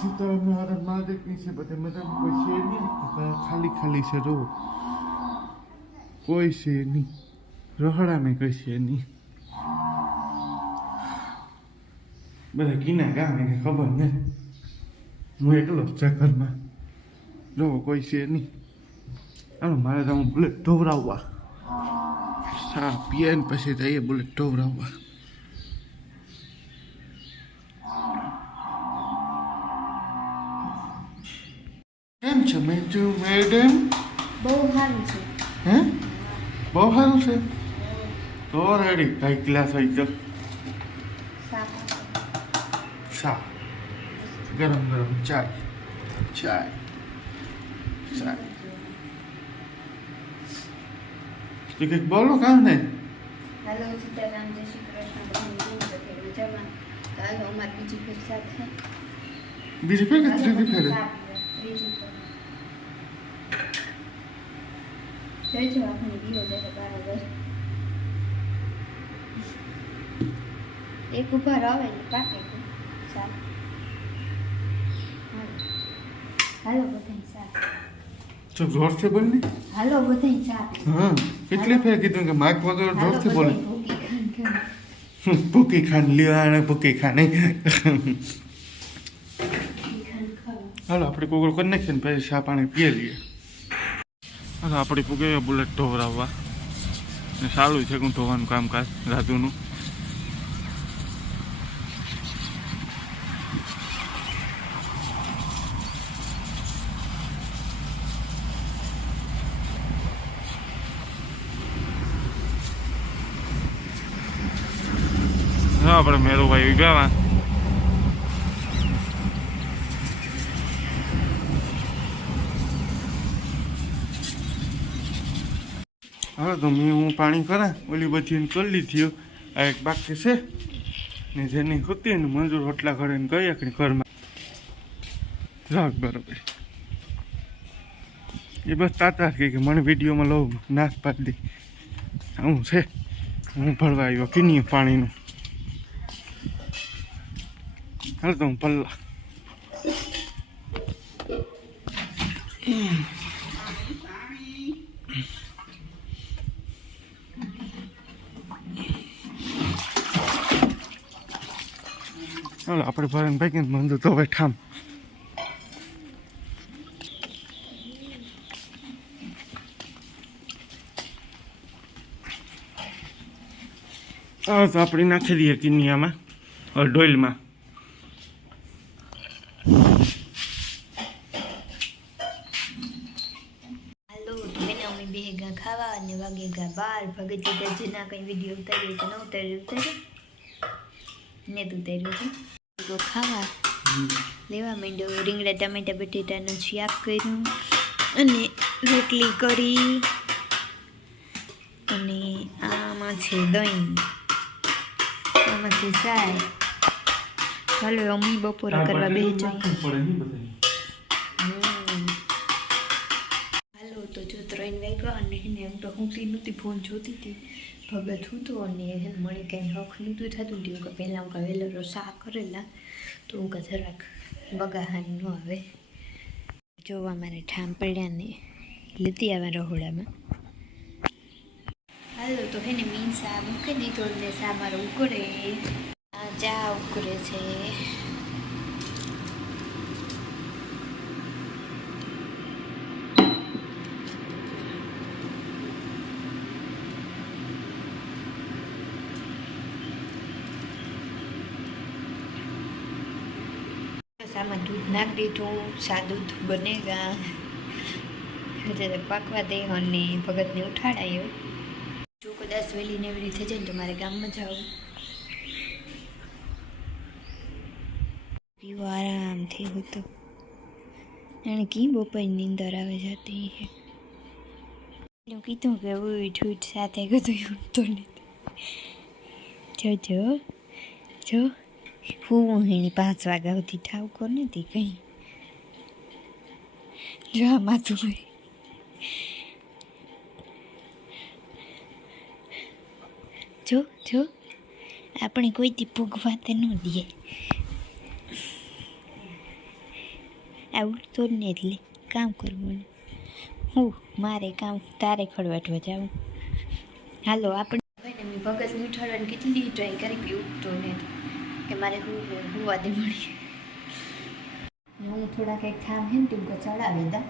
सीताराम हर महादेव से बता मतलब कोई शेर नहीं खाली खाली से रो कोई शेर नहीं रोहड़ा में कोई शेर नहीं બધા કિના ગામ એને ખબર ને હું એકલો ચક્કરમાં જો કોઈ છે નહીં હાલો મારે તો હું બુલેટ ઢોવરાવવા સા પીએ ને પછી જઈએ બુલેટ ઢોવરાવવા કેમ છે મેજુ મેડમ બહુ સારું છે હે બહુ સારું છે તો રેડી કઈ ક્લાસ હોય તો सा गरम गरम चाय चाय चाय तो क्या बोलो कहाँ है हेलो सीताराम जय श्री कृष्ण मजाમાં હાલો અમારી બીજી ફેર સાથ છે बीजे पे कितने की फेरे જો આપણે દીવો જશે બરાબર એક ઉપર આવે ને પાકે હાલો બધાય સાથ तो जोर से बोलनी હાલો બધાય સાથ हाँ कितने फेर की तुमके माइक वगैरह जोर से बोले ભૂકી ખાન કે पुकी खान लिया ने पुकी खाने હાલો આપણે કોગળ કનેક્શન પછી ચા પાણી પીએ લઈએ હાલો આપણે પૂગે બુલેટ ઢોવરાવવા ને સારું છે હું ધોવાનું કામકાજ રાધુનું આપણે મેરુભાઈ ગયા હવે તો હું પાણી કરા ઓલી બધી કરી લીધી આ એક બાકી છે ને જેની હતી ને મંજૂર હોટલા ઘરે ગયા કે ઘરમાં રાખ બરાબર એ બસ તાતા કે મને વિડીયોમાં લઉં નાશ પાડી દે આવું છે હું ભરવા આવ્યો કિની પાણીનું હાલ તો હું પલ્લા હાલો આપણે ભરણ ભાઈ મંદુ તો હવે ઠામ તો આપણે નાખી દઈએ કિનિયામાં ડોઇલમાં ખાવા અને વાગેગા 12 ભગત જેના કઈ વિડીયો ઉતાર્યો કે ન ઉતાર્યો ને તું ઉતાર્યો તો ખાવા લેવા માંડ્યો રીંગણા ટમેટા બટેટાનું શાક કર્યું અને રોટલી કરી અને આમાં છે દહીં આમાં છે સાય ચાલો અમી બપોરે કરવા બે તો જો 3 વાગ્યા અને એને એમ તો હું નહોતી ફોન જોતી હતી ભગત હું તો અને મને કંઈ હક નહોતું થતું હતું કે પહેલાં હું વહેલો શા કરેલા તો હું કે જરાક બગાહાન ન આવે જોવા મારે ઠામ પડ્યા ને લેતી આવ્યા રહોડામાં હાલો તો એને મીન સા મૂકી દીધો ને સા મારો ઉકળે ચા ઉકળે છે સામાં દૂધ નાખી દીધું સાદું દૂધ બનેગા જ્યારે પાકવા દે અને ભગતને ઉઠાડાયો જો કદાચ વહેલી નેવડી થઈ જાય ને તો મારે ગામમાં જાઉં પીવો આરામથી હોય તો એને કી બપોરની નીંદર આવે જતી હે હું કીધું કે ઉઠ ઉઠ સાથે કીધું ઉઠતો નથી જો હું એની 5 વાગ્યા સુધી ઠાવકો નથી કંઈ જો આમાં તું જો આપણે કોઈથી ભોગવા તે ન દઈએ. આવું તો ને એટલે કામ કરવું ને હું મારે કામ તારે ખડવાટવા જાઉં. હાલો આપણે મેં ભગતને ઉઠાડવાની કેટલી ટ્રાય કરી કે ઉઠતો ને કે મારે હું વાદે મળી. હું થોડા કંઈક થામ હે ને ટૂંકો ચડાવી દા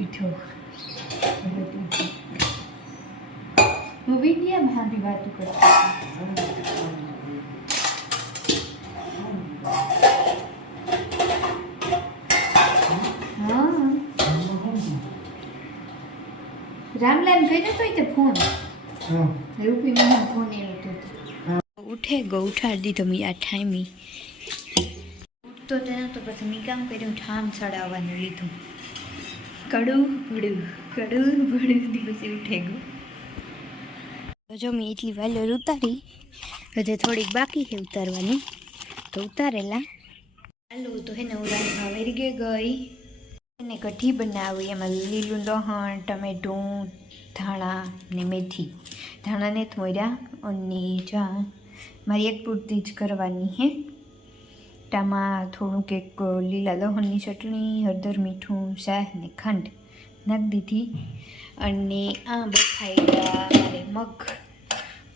ઉઠો. હું વિડીયા ભાંધી વાતું કરતી રામલાલ કર્યો તો તે ફોન રૂપીનો ફોન એવો તો ઉઠે ગો ઉઠાડી દીધો મેં આ ઠાઈમી ઉઠતો તેના તો પછી મેં કામ કર્યું ઠામ ચડાવવાનું લીધું કડું ભડું દિવસે ઉઠે ગયો. જો મેં એટલી વાલ્યો ઉતારી હજે થોડીક બાકી છે ઉતારવાની તો ઉતારેલા. ચાલો તો હે ને હું રાંધવા વેરી ગઈ એને કઢી બનાવી. એમાં લીલું લસણ ટમેટું ધાણા ને મેથી. ધાણાને થોડ્યા અને જા મારી એક પૂરતી જ કરવાની હે. ટામાં થોડુંક એક લીલા લસણની ચટણી હળદર મીઠું શાહ ને ખાંડ નાખી દીધી. અને આ બફાયેલા મારે મગ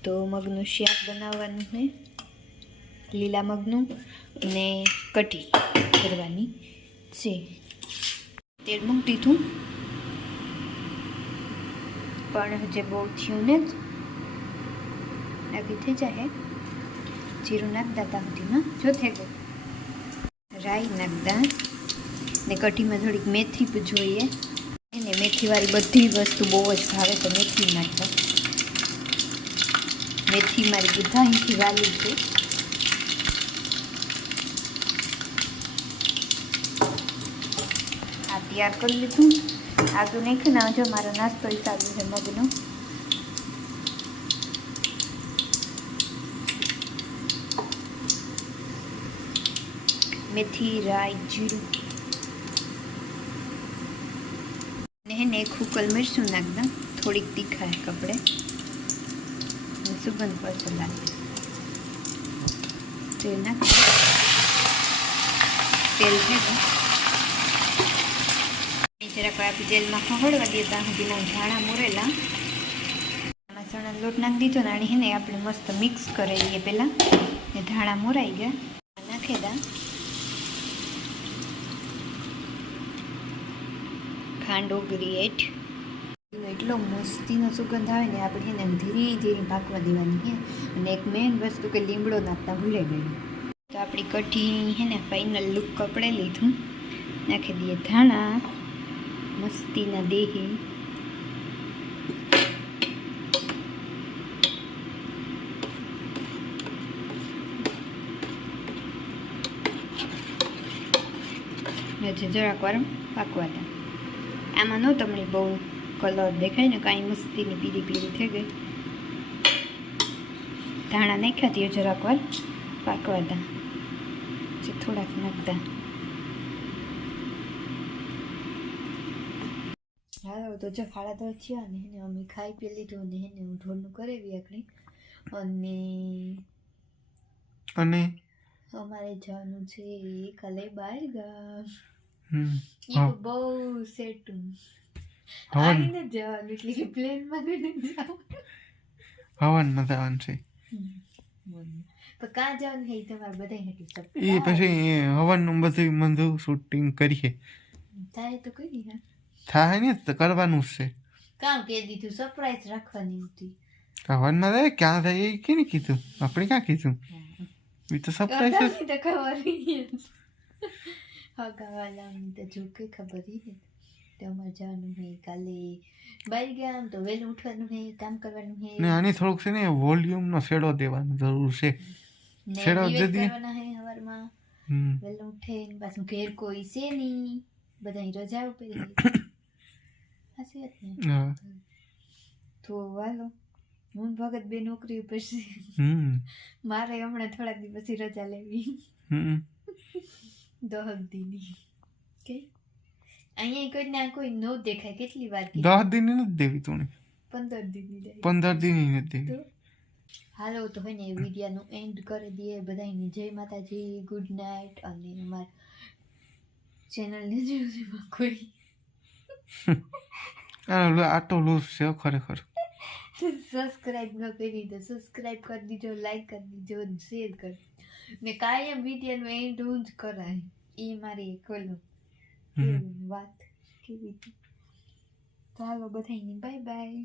તો મગનું શાક બનાવવાનું છે લીલા મગનું ને કઢી કરવાની છે. તેલ મૂકી દીધું પણ હજે બહુ થયું ને જ નાખી થઈ જાય. જીરું નાખતા હતા સુધીમાં જો થઈ ગયું. રાઈ નાખતા ને કઢીમાં થોડીક મેથી જોઈએ એને મેથીવાળી બધી વસ્તુ બહુ જ ભાવે તો મેથી નાખતા. મેથી મારી બધા અહીંથી વાલી છે. આ તૈયાર કરી લીધું. આદુ નાખ્યું ના જો મારો નાસ્તો ચાલુ છે મગનો. મેથી રાઈ જીરું ને હે ને એક હુકલ મિરચું નાખ દઉં થોડીક તીખા કપડે સુગંધ પર લાગે. તેલ નાખ તેલ છે જરાક આપી તેલમાં ખવડવા દઈએ ત્યાં સુધીના ધાણા મોરેલા. આમાં ચણા લોટ નાખી દીધો ને હે ને આપણે મસ્ત મિક્સ કરી લઈએ પહેલાં ને ધાણા મોરાઈ ગયા નાખી દા. ખાંડ ઓગળી એઠ એટલો મસ્તીનો સુગંધ આવે ને આપણે એને ધીરે ધીરે પાકવા દેવાની છે. અને એક મેઇન વસ્તુ કે લીમડો નાખતા ભૂલે ગઈ તો આપણી કઢી છે ને ફાઇનલ લુક કપડે લીધું. નાખી દઈએ ધાણા મસ્તીના દેહી. જરાક વાર પાકવા હતા. આમાં ન તમને બહુ કલર દેખાય ને કાંઈ મસ્તીની પીળી પીળી થઈ ગઈ. ધાણા નાખ્યા હતી જરાક વાર પાકવા હતા જે થોડાક નાખતા. હાલો તો જો ખાડા તો થયા ને એને અમે ખાઈ પી લીધું ને એને હું ઢોરનું કરેવી આખડી. અને અમારે જવાનું છે કાલે બહાર ગામ. એ તો બહુ સેટું આવીને જવાનું એટલે કે પ્લેનમાં હવનમાં જવાનું છે. પણ કાં જવાનું છે તમારે બધા એ પછી હવનનું બધું મંદુ શૂટિંગ કરીએ થાય તો કરી હા થાય ને તો કરવાનું જ છે. કામ કહી દીધું સરપ્રાઈઝ રાખવાની હતી. હવનમાં જાય ક્યાં જાય એ કેને કીધું આપણે ક્યાં કીધું એ તો સરપ્રાઈઝ તો ખબર હા ગાવાલામ તો જો કે ખબર હી તો અમારે જવાનું છે કાલે બહાર ગયા તો વહેલું ઉઠવાનું છે કામ કરવાનું છે ને આની થોડુંક છે ને વોલ્યુમનો શેડો દેવાનો જરૂર છે. શેડો દે દે કરવાના છે સવારમાં વહેલું ઉઠીને પાછું ઘેર કોઈ છે નહીં બધા રજા ઉપર સાચી વાત ને તો વાલો હું ભગત બે નોકરી પછી મારે હમણાં થોડાક દી પછી રજા લેવી 10 દીની કે અહીંયા કોઈ ના કોઈ નો દેખાય કેટલી વાર 10 દિન નથી દેવી તું 15 દીની જાય 15 દિન નથી દેવી. હાલો તો હોય ને એ વિડીયોનું એન્ડ કરી દઈએ. બધાની જય માતાજી, ગુડ નાઇટ. અને અમારા ચેનલને જોવામાં કોઈ આટલો લોસ છે ખરેખર. સબસ્ક્રાઇબ ન કરી તો સબસ્ક્રાઇબ કરી દીજો, લાઈક કરી દીજો, શેર કરી ને કાયમ વિડીયોનું એન્ડ હું જ કરાય એ મારી ખોલો વાત કેવી. ચાલો બધાની બાય બાય.